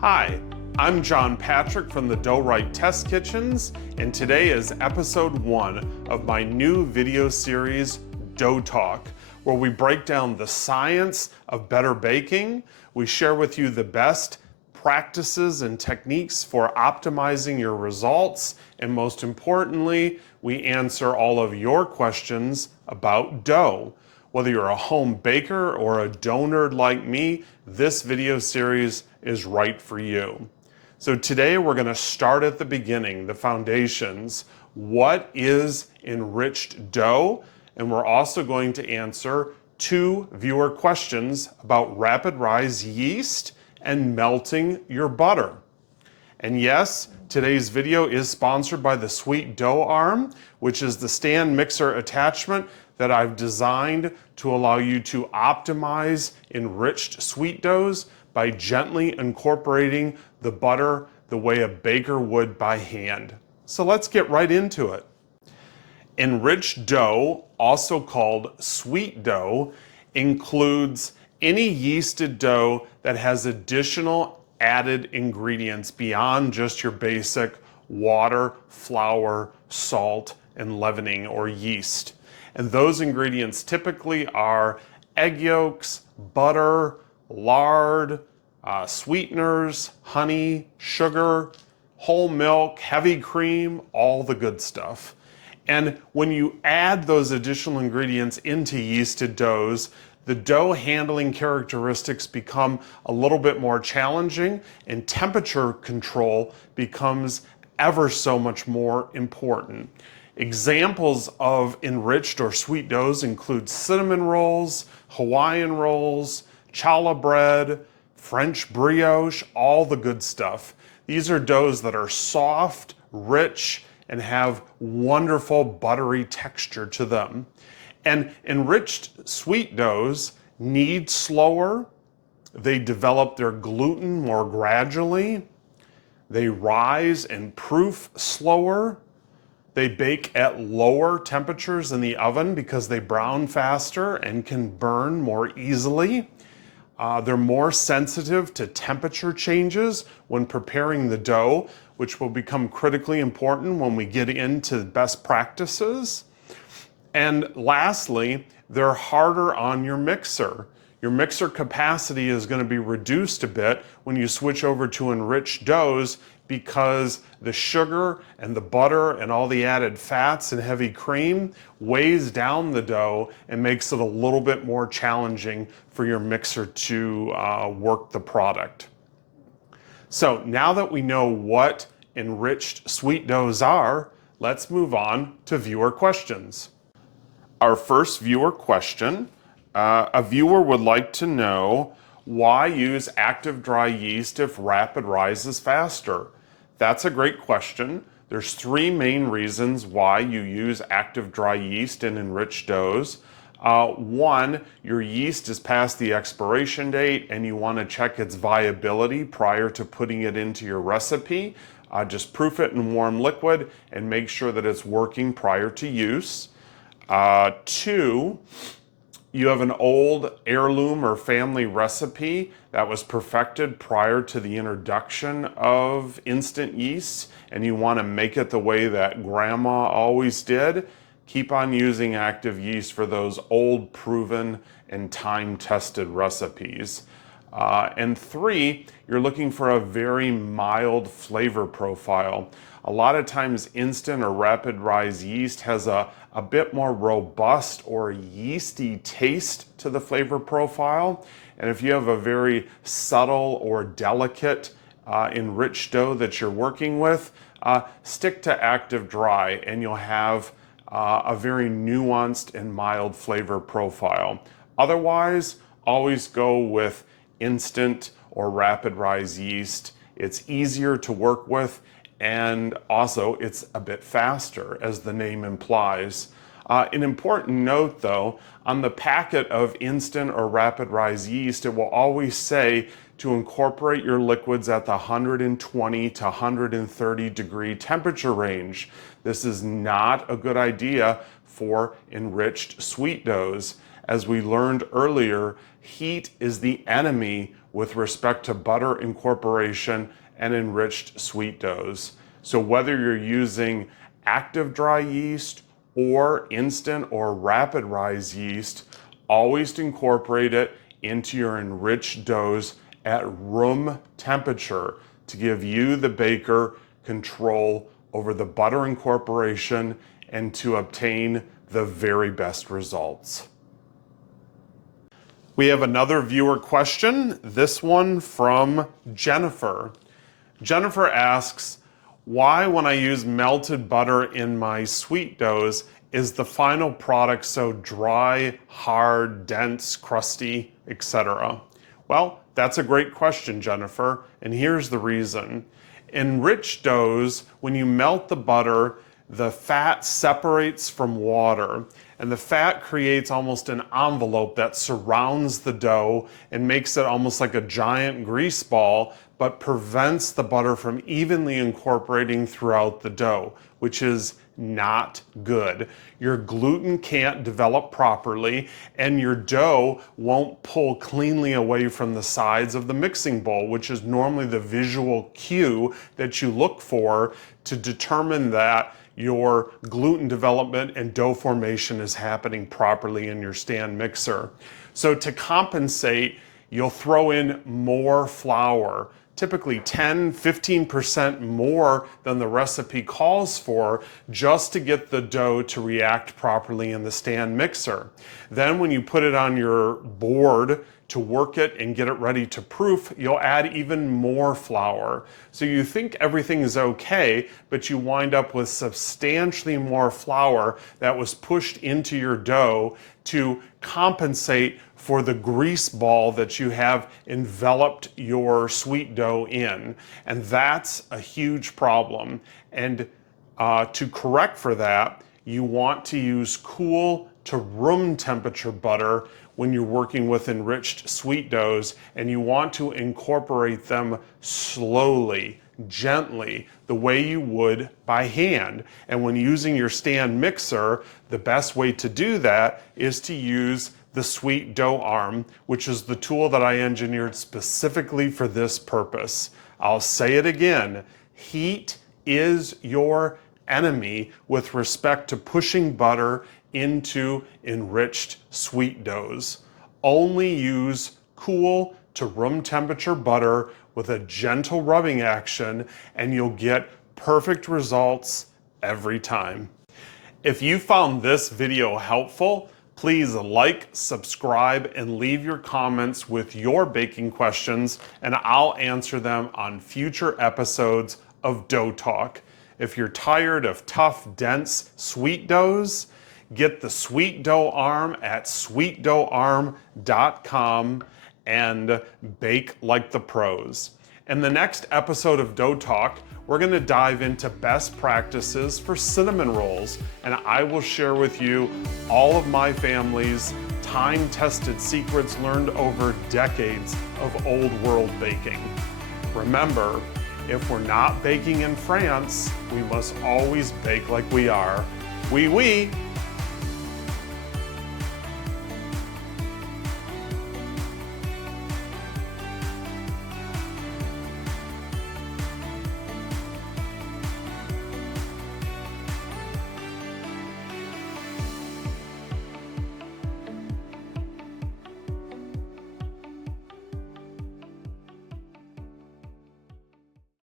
Hi, I'm John Patrick from the Wright Test Kitchens, and today is episode 1 of my new video series, Dough Talk, where we break down the science of better baking. We share with you the best practices and techniques for optimizing your results, and most importantly, we answer all of your questions about dough. Whether you're a home baker or a dough nerd like me, this video series is right for you. So today we're going to start at the beginning, the foundations. What is enriched dough? And we're also going to answer 2 viewer questions about rapid rise yeast and melting your butter. And yes, today's video is sponsored by the Sweet Dough Arm, which is the stand mixer attachment that I've designed to allow you to optimize enriched sweet doughs by gently incorporating the butter the way a baker would by hand. So let's get right into it. Enriched dough, also called sweet dough, includes any yeasted dough that has additional added ingredients beyond just your basic water, flour, salt, and leavening or yeast. And those ingredients typically are egg yolks, butter, lard, sweeteners, honey, sugar, whole milk, heavy cream, all the good stuff. And when you add those additional ingredients into yeasted doughs, the dough handling characteristics become a little bit more challenging, and temperature control becomes ever so much more important. Examples of enriched or sweet doughs include cinnamon rolls, Hawaiian rolls, challah bread, French brioche, all the good stuff. These are doughs that are soft, rich, and have wonderful buttery texture to them. And enriched sweet doughs knead slower, they develop their gluten more gradually, they rise and proof slower, they bake at lower temperatures in the oven because they brown faster and can burn more easily. They're more sensitive to temperature changes when preparing the dough, which will become critically important when we get into best practices. And lastly, they're harder on your mixer. Your mixer capacity is going to be reduced a bit when you switch over to enriched doughs because the sugar and the butter and all the added fats and heavy cream weighs down the dough and makes it a little bit more challenging for your mixer to work the product. So now that we know what enriched sweet doughs are, let's move on to viewer questions. Our first viewer question, a viewer would like to know why use active dry yeast if rapid rise is faster? That's a great question. There's 3 main reasons why you use active dry yeast in enriched doughs. 1, your yeast is past the expiration date and you want to check its viability prior to putting it into your recipe. Just proof it in warm liquid and make sure that it's working prior to use. 2, you have an old heirloom or family recipe that was perfected prior to the introduction of instant yeast, and you want to make it the way that grandma always did. Keep on using active yeast for those old, proven, and time-tested recipes. And 3, you're looking for a very mild flavor profile. A lot of times instant or rapid rise yeast has a bit more robust or yeasty taste to the flavor profile. And if you have a very subtle or delicate enriched dough that you're working with, stick to active dry and you'll have a very nuanced and mild flavor profile. Otherwise, always go with instant or rapid rise yeast. It's easier to work with, and also it's a bit faster, as the name implies. An important note though, on the packet of instant or rapid rise yeast, it will always say to incorporate your liquids at the 120 to 130 degree temperature range. This is not a good idea for enriched sweet doughs. As we learned earlier, heat is the enemy with respect to butter incorporation and enriched sweet doughs. So whether you're using active dry yeast or instant or rapid rise yeast, always incorporate it into your enriched doughs at room temperature to give you, the baker, control over the butter incorporation and to obtain the very best results. We have another viewer question, this one from Jennifer. Jennifer asks, why when I use melted butter in my sweet doughs is the final product so dry, hard, dense, crusty, etc.? Well, that's a great question, Jennifer, and here's the reason. In rich doughs, when you melt the butter, the fat separates from water, and the fat creates almost an envelope that surrounds the dough and makes it almost like a giant grease ball, but prevents the butter from evenly incorporating throughout the dough, which is not good. Your gluten can't develop properly, and your dough won't pull cleanly away from the sides of the mixing bowl, which is normally the visual cue that you look for to determine that your gluten development and dough formation is happening properly in your stand mixer. So to compensate, you'll throw in more flour, typically 10-15% more than the recipe calls for, just to get the dough to react properly in the stand mixer. Then when you put it on your board to work it and get it ready to proof, you'll add even more flour. So you think everything is okay, but you wind up with substantially more flour that was pushed into your dough to compensate for the grease ball that you have enveloped your sweet dough in. And that's a huge problem. And to correct for that, you want to use cool to room temperature butter when you're working with enriched sweet doughs, and you want to incorporate them slowly, gently, the way you would by hand. And when using your stand mixer, the best way to do that is to use the sweet dough arm, which is the tool that I engineered specifically for this purpose. I'll say it again, heat is your enemy with respect to pushing butter into enriched sweet doughs. Only use cool to room temperature butter with a gentle rubbing action, and you'll get perfect results every time. If you found this video helpful, please like, subscribe, and leave your comments with your baking questions, and I'll answer them on future episodes of Dough Talk. If you're tired of tough, dense sweet doughs, get the sweet dough arm at sweetdougharm.com and bake like the pros. In the next episode of Dough Talk, we're going to dive into best practices for cinnamon rolls, and I will share with you all of my family's time-tested secrets learned over decades of old world baking. Remember, if we're not baking in France, we must always bake like we are. Oui, oui.